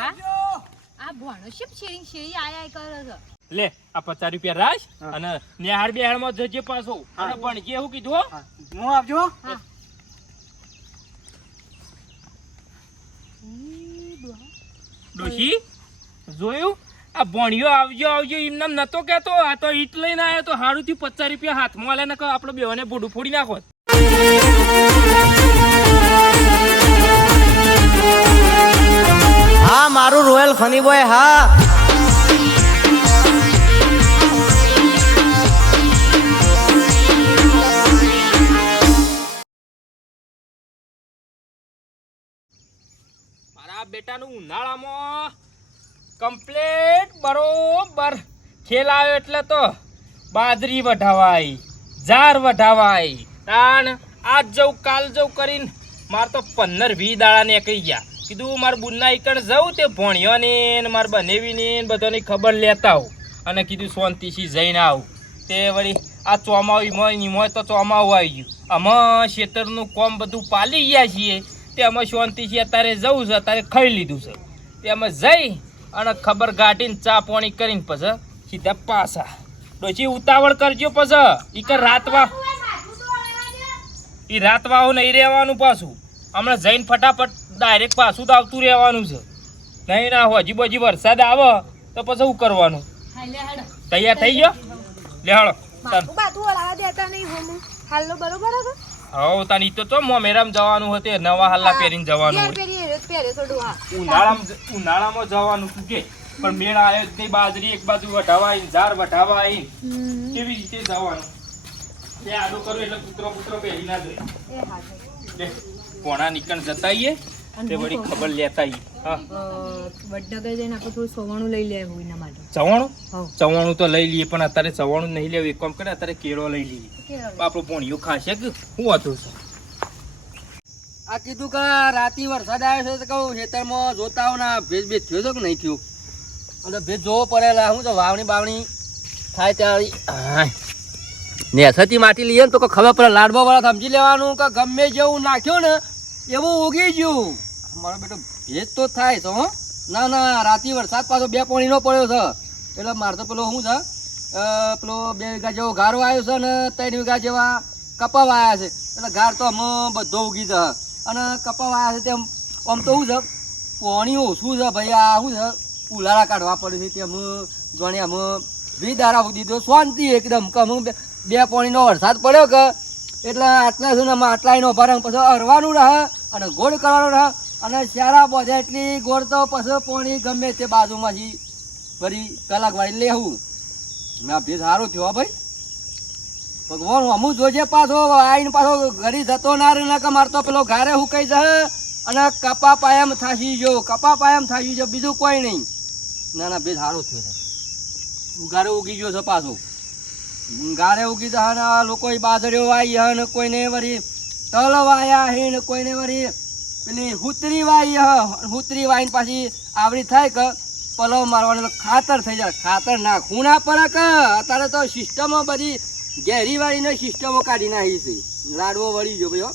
હા આ ભણો શિપ શેરી આયા કરે છે લે આ 50 રૂપિયા રાખ અને નેહાળ બેહાળ માં જજે પાછો અને પણ જે હું કીધું હું આવજો ડોશી જોયું આ ભણ્યો આવજો એમને નતો કેતો આ તો ઈટ લઈને આવ્યો તો હારું થી 50 રૂપિયા હાથમાં આલે ને કે આપણે બેઓને બોડું ફોડી નાખો હા મારું રોયલ ફની બોય હા મારા બેટાનું ઉનાળામાં કમ્પ્લીટ બરોબર ખેલ આવ્યો એટલે તો બાજરી વઢાવાય જાર વઢાવાય તાણ આજ જવું કાલ જવું કરીને માર તો 15-20 દાડા નીકળી ગયા કીધું મારા બુનના ઈકણ જવું તે ભણ્યોને ને મારા બનેવીને બધાની ખબર લેતા આવું અને કીધું શાંતિથી જઈને આવું તે વળી આ ચોમાવું તો ચોમાવું આવી ગયું આમાં ખેતરનું કોમ બધું પાલી ગયા છીએ તે અમે શાંતિથી અત્યારે જવું છે અત્યારે ખાઈ લીધું છે તે અમે જઈ અને ખબર ગાઢીને ચા પાણી કરીને પછી સીધા પાછા ડોશી ઉતાવળ કરજો પછી ઈ રાતવાહું નહીં રહેવાનું પાછું હમણાં જઈને ફટાફટ ડાયરેક્ટ પાછું તો આવતું રહેવાનું છે નહીં ના હજી બજી વરસાદ આવે તો પછી શું કરવાનું તૈયાર થઈ ગયો લે હાલો હવ તાની તો મોમેરામ જવાનું હતું નવા હાલ્લા પહેરીને જવાનું ઉનાળામાં જવાનું તું કે પણ મેળ આવ્યો તે બાજરી એક બાજુ વઢાવાય ઝાર વઢાવાય કેવી રીતે જવાનું તે આડો કરો એટલે પુત્ર પહેરી ના જોઈએ કોણા નીકળ જતાઈએ તે વળી ખબર લેતાઈએ હા વડનગર જઈને આપણે થોડું સવાણું લઈ લે હોય એના માટે ચવાણું તો લઈ લઈએ પણ અત્યારે ચવાણું નહીં લેવું એક કામ કરે અત્યારે કેળો લઈ લઈએ આપણું પોણીઓ ખાશે કે શું હતું આ કીધું કે રાતી વરસાદ આવ્યો છે તો કહું ખેતરમાં જોતા આવો ને ભેજ થયો તો કે નહીં થયો અને ભેજ જોવો પડેલા શું તો વાવણી બાવણી થાય ત્યાં નેસતી માટી લઈએ ને તો ખબર પડે લાડવા વાળા સમજી લેવાનું કે ગમે જેવું નાખ્યું ને એવું ઉગી ગયું મારો બેટો ભેજ તો થાય તો ના ના રાતી વરસાદ પાછો 2 પાણીનો પડ્યો છે એટલે મારે તો પેલો શું છે પેલો 2 વીઘા જેવો ગારો આવ્યો છે ને 3 વીઘા જેવા કપા વાયા છે એટલે ગાર તો અમે બધો ઉગી છે અને કપા વાયા છે તેમ આમ તો શું છે પાણી ઓછું છે ભાઈ આ શું છે ઉલાળા કાઢવા પડે છે તે અમે જોણે અમે 20 દાડા સુધી તો શાંતિ એકદમ કે અમે 2 પાણીનો વરસાદ પડ્યો કે એટલે આટલા શું ને આટલાનો ભરંગ પછી અરવાનું રહે અને ગોળ કરવાનું રહે અને સારા બોધે એટલી ગોળ તો પછી પાણી ગમે તે બાજુમાંથી ફરી કલાક વાળી લેવું ના ભેજ સારું થયો ભાઈ ભગવાન અમુક જોજે પાછો આવીને પાછો ઘરે જતો ના રહે કે મારતો પેલો ઘરે હુકાઈ જાય અને કપા પાયમ થાસી જો બીજું કોઈ નહીં ના ના ભેજ સારું થયો છે ઘરે ઉગી ગયો છે પાછો ગારે ઉગી જાય ને લોકો બાજરીઓ વાઈ હે ને કોઈને વળી તલ વાયા હે ને કોઈને વળી પેલી હુતરી વાઈ હુતરી વાઈને પાછી આવડી થાય કે પલવ મારવાનું ખાતર થઈ જાય ખાતર નાખવું ના પડે કે અત્યારે તો સિસ્ટમો બધી ઘેરી વાળીને સિસ્ટમો કાઢી નાખી છે લાડવો વળી ગયો ભાઈ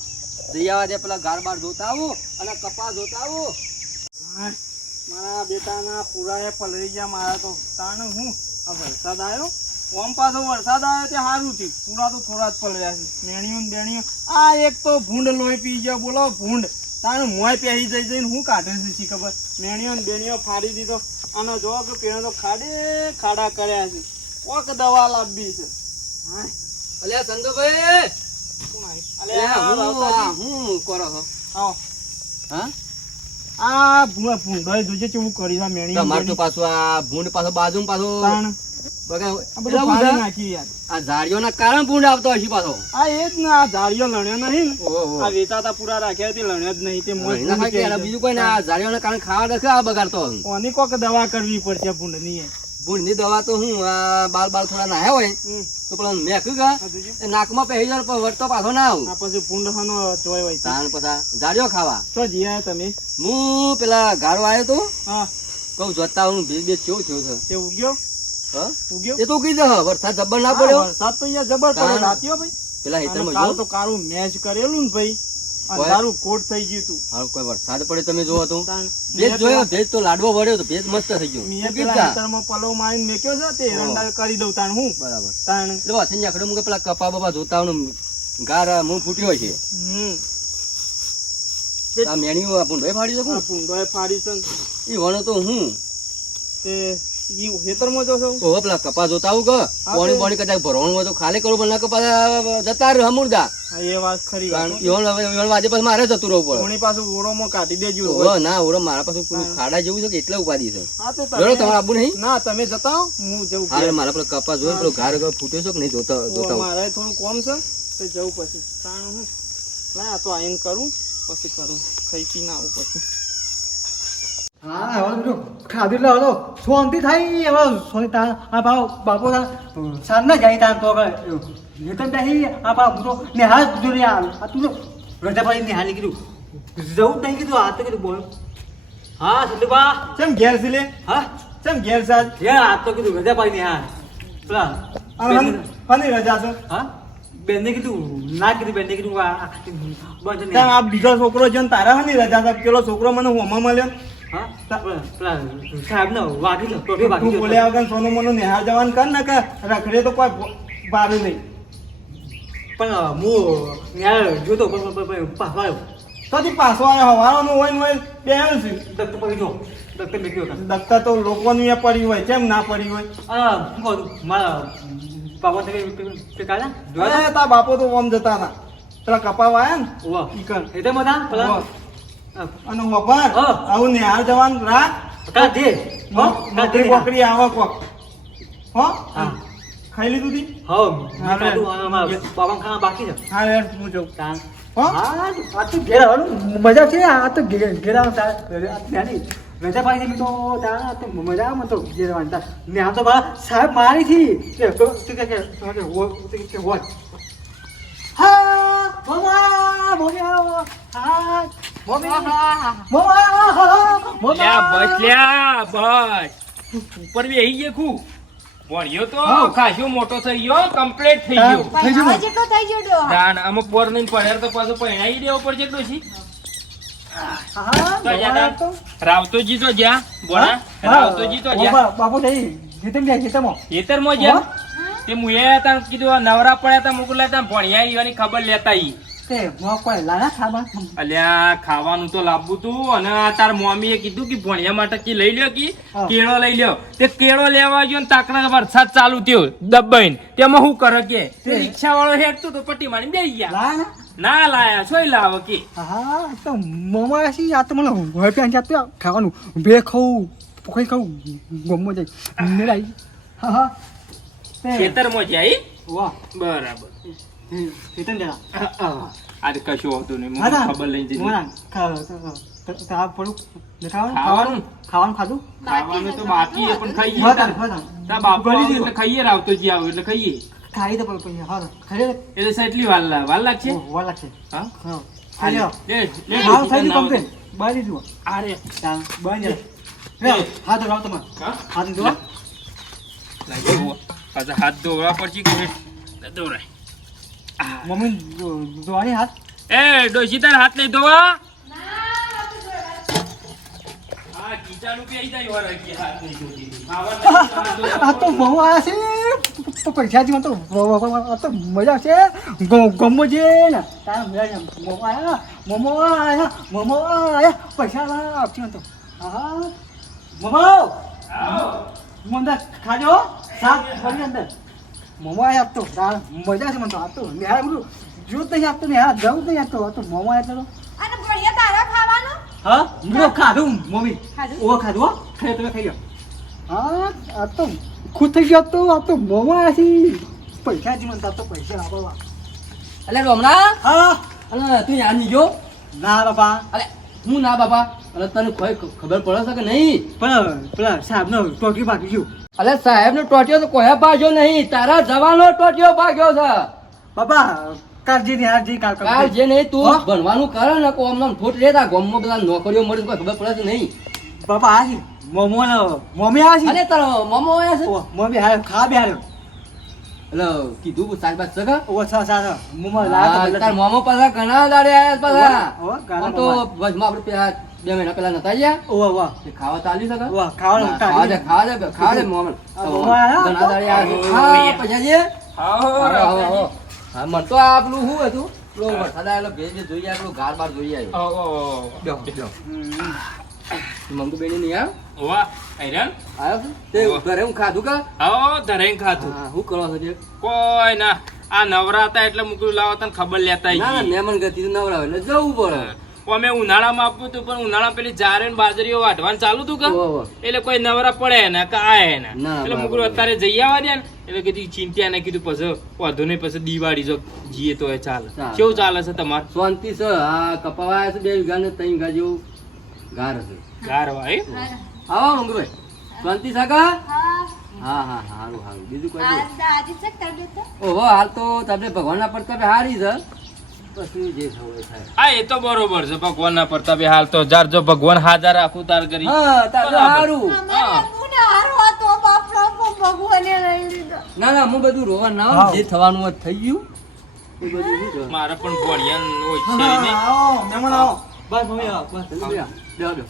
જઈ આવવા દે પેલા ગાર બાર જોતા આવો અને કપા જોતા આવો મારા બેટાના પૂરા પલળી ગયા મારા તો તાણ હું આ વરસાદ આવ્યો ઓમ પાછો વરસાદ આવ્યો તે સારું થયું પૂરા તો થોડા જ પલળ્યા છે મેણીઓ ને બેણીઓ આ એક તો ભૂંડ લોહી પી ગયો બોલો ભૂંડ તારે મોય પહેરી જઈને હું કાઢે છે શી ખબર મેણીઓ ને બેણીઓ ફાડી દીધો અને જો કે પેલો તો ખાડા કર્યા છે કોક દવા લાવવી છે હા અલ્યા સંદુભાઈ હું કરો છો આવો હા આ ભૂંડ જોજે કેવું કરી છે મેણી તમારે તો પાછું આ ભૂંડ પાછો બાજુ પાછો તાણ આ ઝાડીઓના કારણ ભૂંડ આવતો હશે પાછો આ એ જ ને આ ઝાડીઓ લણ્યો નહીં આ વેચાતા પૂરા રાખ્યા તે લણ્યો જ નહીં તે બીજું કોઈ ના ઝાડીઓના કારણ ખાવા નથી આ બગાડતો ઓની કોક દવા કરવી પડશે ભૂંડની ભૂંડની દવા તો હું બાલ થોડા નાહ્યા હોય તો પેલા મેક નાકમાં પહેરી જાય પણ વળતો પાછો ના આવું પછી ભૂંડ હનો જોય હોય તાણ પછી ઝાડીઓ ખાવા તો જીયા તમે હું પેલા ગાળો આવ્યો તો હા કહું જોતા હું ભેજ કેવું થયો છે તે ઉગ્યો એ તો ઉગી જાય વરસાદ જબર ના પડ્યો વરસાદ તો અહીંયા જબર પડ્યો રાત્યો ભાઈ પેલા હેતરમાં કાલ તો કાળું મેચ કરેલું ને ભાઈ અંધારું કોટ થઈ ગયું તું હાલ કોઈ વરસાદ પડે તમે જોવો તો તાણ ભેજ જોયો ભેજ તો લાડવો વળ્યો તો ભેજ મસ્ત થઈ ગયો મેં તું પેલા કીધા. ખેતરમાં પલવ મારીને મેક્યો છે તે હા. એરંડા કરી દઉં તાણ હું બરાબર તાણ એટલે વાસણ આખડે મુકે પેલા કપા બપા જોતા ગાર મું ફૂટ્યો છે આ મેણ્યું આ ભૂંડોય ફાડી શકું પૂંડોએ ફાડી છે ને એ વણો તો હું તે ઈ ખેતરમાં જો છો ઓહો પેલા કપા જોતા આવું કે પાણી પાણી કદાચ ભરવાનું હોય તો ખાલી કરું પણ ના કપા જતા રહ્યો હમુરદા હા, એ વાત ખરી વાત હો. ઈવણ વાજે પછી મારે જતું રહેવું પડે કોણી પાછું ઓળોમાં કાઢી દેજો ઓહો, ના ઓરો મારા પાસે પેલું ખાડા જેવું છે કે એટલે ઉપાધિ છે હા તો જોડો તમારે આબુ નહીં ના તમે જતા આવો, હું જવું હા મારા પેલા કપા જોયો પેલો ઘાર ફૂટ્યો છે કે નહીં જોતા જોતા આવું. મારે થોડું કોમ છે તે જવું પછી તાણ હું ના આ તો આઈને કરું પછી કરું ખાઈ પીને આવું પછી હા હવે બધું ખાધું એટલે હવે તો શાંતિ થાય હવે સોની તાર આ બાપો સાર ના જાય તાર તો હેતન નહીં આ બાપ તો નિહાળ કીધું નહીં આ તું તો રજા પાડી નિહાળી કીધું જવું જ નહીં કીધું આ તો કીધું બોલ હા સિદ્ધુબા કેમ ઘેર છે લે હા કેમ ઘેર છે આજ? હે આ તો કીધું રજા પાડી નિહાળ પેલા હની રજા છે હા બેનને કીધું ના કીધું બેનને કીધું આ બંધ કેમ નહીં આ બીજો છોકરો છે ને તારા હની રજા છે પેલો છોકરો મને હોમાં મળ્યો હા પેલા સાહેબ ને વાગી છે ટોપી વાગી તું છે બોલ્યા વગર સોનું મોનું નિહાળ જવાનું કર ને કે રખડે તો કોઈ બારું નહીં પણ હું નિહાળ જોતો પણ પાછો તો તું પાછો આવ્યો હવારનું હોય ને હોય બે આવ્યું છે ડૉક્ટર પડી જો ડૉક્ટર મેં કહ્યું દખતા તો લોકોનું એ પડી હોય કેમ ના પડી હોય મારા બાબા તે કાલે અરે તારા બાપો તો ઓમ જતા હતા પેલા કપાવા આયા ને ઓવા ઈ કર એટલે બધા પેલા ઓવા. અને વપાર હા. આવું નિહાળ જવાનું રાખ કાલ દે હો કાલ દે નોકરી બોકરી આવે કોક હો હા ખાઈ લીધું તી હો મેં કાઢું અને મારા બાબા ખાના બાકી છે હા યાર હું જઉં તાન હો હા આ તો ઘેર આવવાનું મજા છે આ તો ઘેર આવવાનું રજા પાડી મેં તો તારા તો મજા આવે મને તો ઘેર આવવાની તાર ને આ તો મારા સાહેબ મારી થી કે વોટ હા મમ્મી આવો હા મમ્મી લ્યા બસ લ્યા બસ ઉપર બેહી ગયે ખુ ભણ્યો તો ખાસો મોટો થઈ ગયો કમ્પ્લીટ થઈ ગયો પહેરાવા જેટલો થઈ ગયો ડોહા. દાન અમુક પોર નહીં પડ્યા તો પાછું પહેણાઈ દેવો પડશે ડોશી તો જ્યાં તા રાવતોજી તો જ્યાં બોલા રાવતોજી તો જ્યાં બાપુ જઈ જીતમ ગયા જીતમો ખેતરમાં જ્યાં તે મુએ તા કીધું આ નવરા પડ્યા તા મોકલ્યા તા ભણ્યા ઈવાની ખબર લેતા ઈ તે મો કોઈ લાના ખાવા અલ્યા ખાવાનું તો લાવવું તું અને આ તાર મમ્મીએ કીધું કે ભણ્યા માટે કી લઈ લ્યો કી હા. કેળો લઈ લ્યો તે કેળો લેવા ગયો ને તાકડા વરસાદ ચાલુ થયો દબાઈને તેમાં શું કરે કે તે રિક્ષા વાળો હેડતો તો પટ્ટી મારી બેસી ગયા લાના ના લાયા છોય લાવો કે હા તો મમા સી આ તો મને હોય પેન જાત ખાવાનું બે ખાવું પોખરી ખાવું ગમો જાય મેળાઈ હા હા તે ખેતરમાં જાય વાહ બરાબર જીતમ જરા આજે કશું હોતું નહીં હા મને ના ખબર લઈ જઈ મોરા ખા પડું ખાવાનું ખાવાનું ખાવાનું ખાધું ખાવાનું તો બાકી છે પણ ખાઈએ હા તાર. તાર બાપુ આવે એટલે ખાઈએ રાવતોજી આવે એટલે ખાઈએ ખાઈ તો પછી હા ખાઈ એટલે સાઈટલી વાર લાગશે વાર લાગશે હા હા હાલે. ખાઈ લે, હા લે, થઈ નાવ. ગયું કમ્પ્લેન બારી દીધું અરે ચાલ બંધ રે હા તો રાવ તમે હા? હાથ દો લાગે હો. પાછા હાથ ધોવા પડશે કે દોરાય મમ્મી દોવાની હાથ એ ડોશી તાર હાથ નહીં ધોવા આ કીટાણુ પેઈ જાય વાર કે હાથ નહીં ધોતી. આ તો બહુ આવ્યા છે પૈસા જીવન તો આ તો મજા છે ગમો છે ને તારા મજા છે મોમો આયા પૈસા આપતી તો હા મોમો મંદર ખાજો શાક બની અંદર મોમો આયા તો તારા મજા છે મને તો આ તો નિહાળ બધું જોત નહીં આપતો નિહાળ જવું નહીં આપતો આ તો મોમો આયા તો અને ભણ્યા તારા ખાવાનું હા મેં ખાધું મમ્મી ખાધું? ઓ ખાધું હો ખાઈ તમે ખાઈ ગયો હા આ તો ખુશ થઈ ગયો તો આ તો મોમો આયા છે પૈસા જીવન તો પૈસા આપવા અલે રોમણા હા અલે તું યાર નહીં જો ના બાપા અલે હું ના બાપા અલે તને કોઈ ખબર પડે છે કે નહીં પણ પેલા સાહેબ નો ટોકી બાકી ગયું અલે સાહેબ નો ટોટિયો તો કોઈ ભાગ્યો નહીં તારા જવાનો ટોટિયો ભાગ્યો છે બાપા કાલજી ની હાજી કાલ કાલ જે નહીં તું હા? ભણવાનું કરે ને કોમ નામ ઠોટ લેતા ગામમાં બધા નોકરીઓ મળે તો કોઈ ખબર પડે છે નહીં બાપા હાજી મોમો મમ્મી આ છે અલે તારો મમો આયા છે મમ્મી હારે ખા બે હારે એટલે કીધું શાકભાજ છે કે? ઓ સા સા સા મુમાં હા, લાયા તાર મોમો પાછા ઘણા દાડે આયા પાછા. ઓવા ગાના આમ તો વચમાં આપણે પેલા 2 મહિના પહેલા નતા ગયા ઓવા વાહ તે ખાવા ચાલી શકે વાહ ખાવાનું ખાવા દે મોમો મોમો આયા? ઘણા દાડે આયા છે. હા પૈસા જે આવો હા મન તો આ પેલું શું હતું પેલો વરસાદ આવેલો ભેજ ભેજ જોઈએ પેલું ગાર બાર જોઈએ આવ્યો મંગુ બેની નહીં આવ્યો વાહ હેરાન આવ્યો છે? તે ઘરે હું ખાધું કા આવો ધરેન ખાતું હા શું કરો છો જે કોઈ ના આ નવરાતા એટલે મુકું લાવો તને ખબર લેતા ના ના આઈ મહેમાન ગતિ તો નવડાવે એટલે જવું પડે અમે ઉનાળામાં આપવું હતું પણ ઉનાળા પેલી જારે ને બાજરીઓ વાઢવાનું ચાલુ હતું કે ઓહો. એટલે કોઈ નવરા પડે ને કાય ને ના, એટલે બરાબર. મુકું અત્યારે જઈ આવવા દે ને એટલે કીધું ચિંતા ને કીધું પછી વાંધો નહીં પછી દિવાળી જો જીએ તો એ ચાલે ચાલે. કેવું ચાલે છે તમારે શાંતિ છે આ કપાવા આવ્યા છે 2 વીઘા ને 3 વીઘા જેવું ગાર હશે ગારવા એ આવો મંગુભાઈ શાંતિ સાકા હા હા હારું હારું બીજું કોઈ નહીં. ઓહો હાલ તો તમને ભગવાનના પ્રતાપે હારી છે પછી જે થવું એ થાય હા એ તો બરોબર છે ભગવાનના પ્રતાપે હાલ તો જાર જો ભગવાન હાજર રાખું તાર કરી હા તાર તો બરાબર. હારું હા. ના ના હું બધું રોવા ના આવું. જે થવાનું હોય થઈ ગયું એ બધું શું છે? મારે પણ ભણ્યા હોય છે હા, નહીં. આવો મહેમાન આવો બસ મમ્મી આવો બસ ચાલો બેહો. બેહો, બેહો.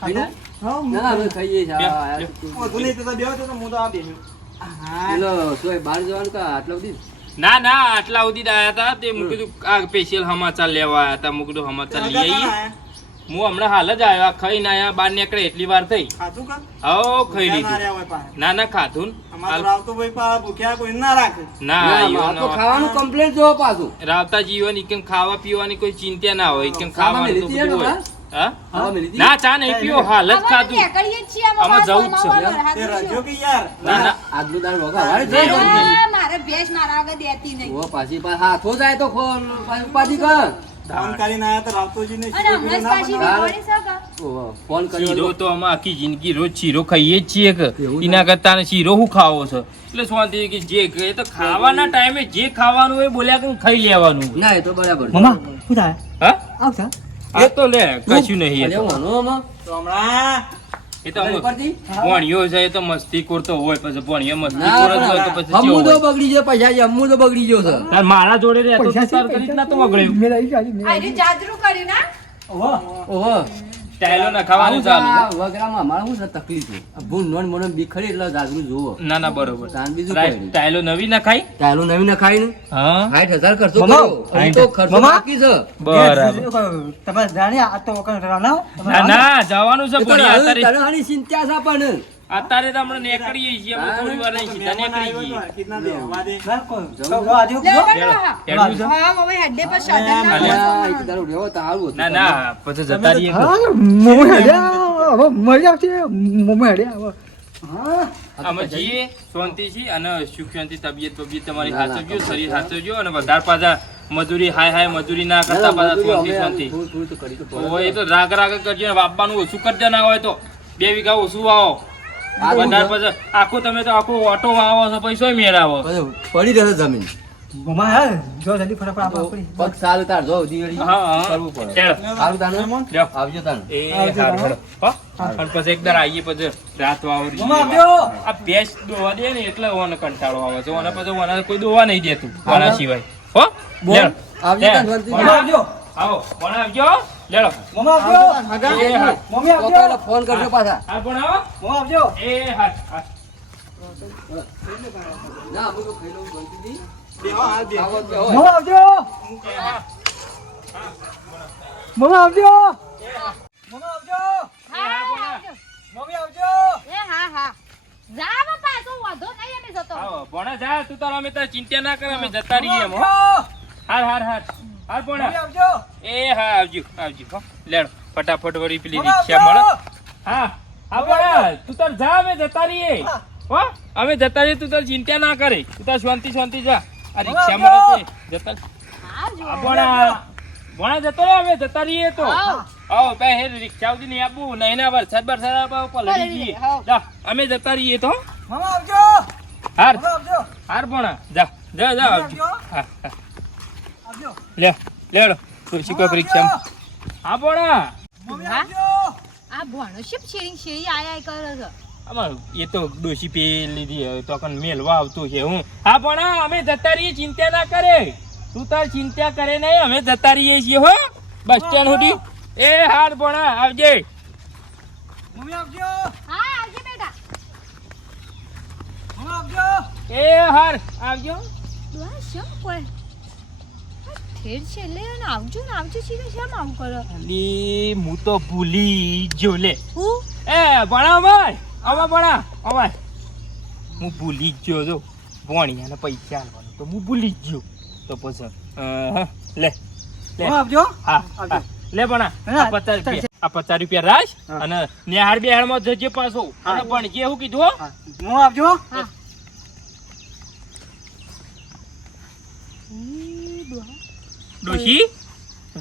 ખાધું? હા ના ના અમે ખાઈએ છીએ. બેહો, હા, બેહો. વધુ નહીં તો બેહો તો હું તો આ બેહ્યો. પેલો તોય બહાર જવાનું કા આટલા બધી ના ના આટલા સુધી આયા હતા તે મૂકી કીધું આ સ્પેશિયલ સમાચાર લેવા આયા હતા મૂકી કીધું સમાચાર લઈ આવીએ હું હમણાં હાલ જ આવ્યો આ ખાઈને આયા બહાર નીકળે એટલી વાર થઈ ખાધું કા? હો ખાઈ ના લીધું રહ્યા હોય પાસે. ના ના ખાધું ને. અમારે તો રાવતુભાઈ પાસે ભૂખ્યા કોઈ ના રાખે. ના ના ઈવન મારે તો ખાવાનું કમ્પ્લીટ જોવો પાછું રાવતા જીવન ઈકન ખાવા પીવાની કોઈ ચિંતા ના હોય ઈકન ખાવા ખાવાનું તો મેલી હતી બધું હોય ને હા ખાવા મેલી હતી? ના ચા નહીં પીવો હાલ જ ખાધું આમાં જવું જ છે તે રજો કે યાર ના ના આજનું દાળ વગા વાળી ના, જાય ના. ને. મારે ભેંસ મારા આગળ દેતી નહીં ઓ પાછી હાથો જાય તો ખોલ પાછી ઉપાધિ કર ફોન કરીને આયા તો રાવતુજીને અને હમણાં જ પાછી બનાવે. વિખોડી શકે. ઓહો, ફોન શીરો કર્યો તો અમે આખી જિંદગી રોજ શીરો ખાઈએ જ છીએ કે એવું છે? એના કરતા ને શીરો હું ખાવો છે એટલે શાંતિ કે જે કહે તો ખાવાના ટાઈમે જે ખાવાનું હોય બોલ્યા કે ખાઈ લેવાનું હોય. ના એ તો બરાબર છે. મમ્મા શું થાય હા આવતા આ તો લે કશું નહીં એ અરે તો. વાનો આમાં. તો હમણાં એ તો અમે ઉપરથી? ભણ્યો છે એ તો મસ્તી કરતો હોય પછી ભણ્યો મસ્તી ના, કરતો હોય તો ના, પછી અમ્મુ કેવું તો હોય? બગડી ગયો પૈસા અમ્મુ તો બગડી ગયો છે તાર મારા જોડે રહેતો તો પૈસા તાર કરી જ ના તો વગડ્યું. મેરા ઈ કાજી મેરા આયરી જાજરૂ કર્યું ના ઓહો ઓહો સ્ટાઈલો ના ખાવાનું ચાલુ આ વગરામાં અમારે શું છે તકલીફ છે આ ભૂલ નોન મોન બીખડી એટલે જાગરું જોવો ના ના બરોબર તાન બીજું રાઈટ, કોઈ નહીં. સ્ટાઈલો નવી ના ખાઈ ચાલો નવી ના ખાઈ ને હા 60,000 ખર્ચો મમ્મા, કર્યો હજી તો ખર્ચો મમ્મા. બાકી છે બરાબર તમે જાણી આ તો વખત રાના ના ના જવાનું છે એ તો ભણ્યા હવે અત્યારે તને હાની ચિંતા છે પણ અત્યારે તો હમણાં નીકળીએ છીએ અમે થોડી વાર રહી સીધા મહેમાન નીકળી આવ્યો જઈએ તો કીધના દે હવા દે. ના કોઈ તો આજે લે ઉભો. બનો હા હેડવું છે? હા મમ્મી હેડે પર સાધન ના અલ્યા, એક દારૂ લેવો તો સારું હતું. ના ના પછી જતા રહીએ તો. હા મમ્મી હેડ્યા હવે મજા આવશે મમ્મી હેડ્યા હવે હા અમે જઈએ શાંતિ છીએ અને સુખ શાંતિ તબિયત તમારી ના, ના, સાચવજો શરીર સાચવજો અને વધારે પાછા મજૂરી હાય મજૂરી ના કરતા પાછા શાંતિ શાંતિ થોડું થોડું તો કરી તો પડે. હોય તો રાગ કરજો ને વાપવાનું ઓછું કરજો ના હોય તો 2 વીઘા ઓછું વાવો આ તો વધારે પછી આખું તમે તો આખો ઓટો વાવો છો પૈસો મેળાવો પછી પડી રહેશે જમીન મમ્મા હે જો જલ્દી ફટાફટ તો આપણી પગ સારું તાર જો દિવાળી હા હા કરવું પડે હેડો. સારું તાને લ્યો. આવજો તાને એ હારું, હેડો. હો? અને પછી એકદર આવીએ પછી રાત વાવડી મમ્મા આપ્યો આ ભેંસ દોવા દે ને એટલે ઓને કંટાળો આવે છે ઓને પછી ઓને કોઈ દોવા નહીં દેતું ઓના સિવાય હો બોલ. લેડો. આવજો લે. તાન શાંતિ. મમ્મા આવજો આવો કોણ આવજો લેડો મમ્મા આવજો એ હા મમ્મી તો આવજો પેલો ફોન કરજો પાછા હા કોણ આવો મમ્મા આવજો એ હા હા ના હું તો ખાઈ લઉં બનતી બેહો, હાલ બેહો. આવો તો હોય. મમ્મા આવજો એ હા મમ્મા આવજો મમ્મા આવજો હા આવજો. મમ્મી આવજો એ હા હા જા બાપા પાછો વાંધો નહીં અમે જતો આવો ભણા જા તું તાર અમે તાર ચિંતા ના કર અમે જતા રહીએ એમ હો હાર હાર હાર હાર મમ્મી ભણા આવજો એ હા આવજો આવજો હો લેડો ફટાફટ વળી પેલી મમ્મી રિક્ષા મળે આવજો હા હા ભણા તું તાર જા અમે જતા રહીએ હો અમે જતા રહીએ તું તાર ચિંતા ના કરે તું તાર શાંતિ જા આ રિક્ષા મળે છે જતા આવજો આ ભણા જતો રહે અમે જતા રહીએ તો આવ. આવો પહેર રિક્ષા સુધી નહીં આપવું નહીં ના વરસાદ આવે પલળી જઈએ હાવ. જા અમે જતા રહીએ તો મમ્મા આવજો હાર મમ્મા આવજો હાર ભણા જા જા જા આવજો હા હા આવજો લેડો તુલસી કોક રિક્ષા હા ભણા મમ્મી હા? આવજો આ ભણો શિપ શેરી શેરી આયા કરે છે અમારું એ તો ડોશી પે લીધી હવે તો કન મેલવા આવતું છે હું. હા પણ અમે જતા રહીએ, ચિંતા ના કરે તું, તાર ચિંતા કરે નહીં, અમે જતા રહીએ છીએ હો બસ સ્ટેન્ડ સુધી. એ હાર પણ આવજે. મમ્મી આવજો, હા આવજે બેટા. મમ્મી આવજો. એ હાર આવજો. ડોહા શેમ કોઈ ઠેર છે લે ને આવજો સીધે શેમ આવું કરો? અલી હું તો ભૂલી ગયો લે. હું એ ભણા ભાઈ હવે ભણા હવે હું ભૂલી જ ગયો જો ભણિયાને પૈસા આલવાનો તો હું ભૂલી જ ગયો તો પછી લે લે મમ્મી આવજો. હા હા લે ભણા આ 50 રૂપિયા રાખ અને નિહાર બેહારમાં જજે પાછો અને ભણજે એવું કીધું હો. હા, મમ્મી આવજો. હા ઈ ડોહા ડોશી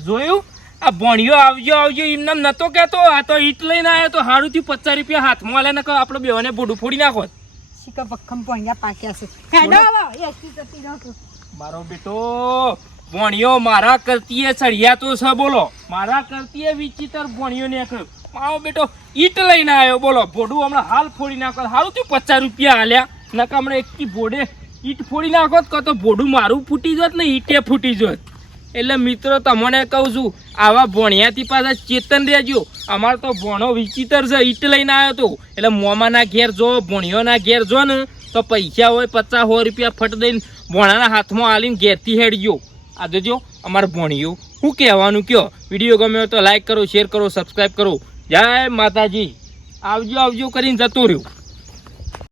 જોયું આ ભણિયો આવજો એમને નતો કેતો, આ તો ઈટ લઈને આવ્યો તો હારું થી 50 રૂપિયા હાથમાં આલે ને આપણે બેવાને બોડું ફોડી નાખો. શીકા પક્કમ પોણ્યા પાક્યા છે. હેડો હવે એસટી જતી રાખો. મારો બેટો ભણિયો મારા કરતીએ ચડિયા તો છે બોલો, મારા કરતીએ વિચિત્ર ભણિયો ને કર્યો. મારો બેટો ઈટ લઈને આવ્યો બોલો, ભોડું હમણાં હાલ ફોડી નાખો. હારું થી 50 રૂપિયા આલ્યા નકા હમણાં એકથી ભોડે ઈટ ફોડી નાખો તો ભોડું મારું ફૂટી જોત ને ઈટે ફૂટી જોત. એટલે મિત્રો તમને કહું છું આવા ભણિયાથી પાછા ચેતન રહેજો. અમારે તો ભણો વિચિત્ર છે, ઈટ લઈને આવ્યો તો એટલે મોમાના ઘેર જો ભણિયોના ઘેર જો ને તો પૈસા હોય 50-100 રૂપિયા ફટ દઈને ભણાના હાથમાં આલીને ઘેરથી હેડજો. આ જોજો અમારે ભણિયો શું કહેવાનું કયો. વિડીયો ગમ્યો તો લાઈક કરો, શેર કરો, સબસ્ક્રાઈબ કરો. જય માતાજી. આવજો કરીને જતો રહ્યો.